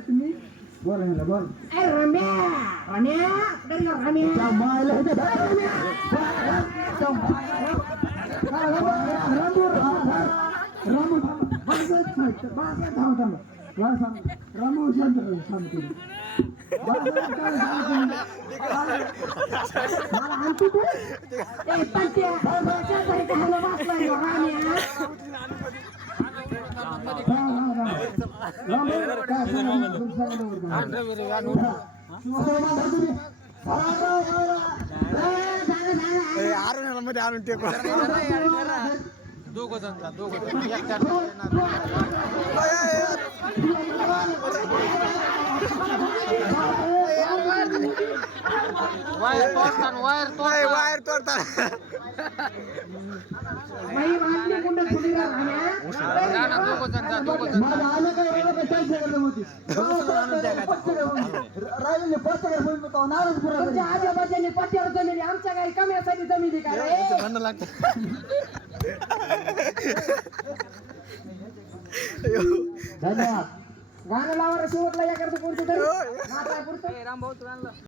तुम्ही बोला बोल रामू शांत सांगतो मध्ये आणून टेको दोघ जण वायर तोडतात आजोबाजांनी पट्ट्यावर जमिनी आमच्या काही कमी जमिनी काय भांडण लागतं धन्यवाद गाणं लावा शेवटला या करतो कोणतं तरी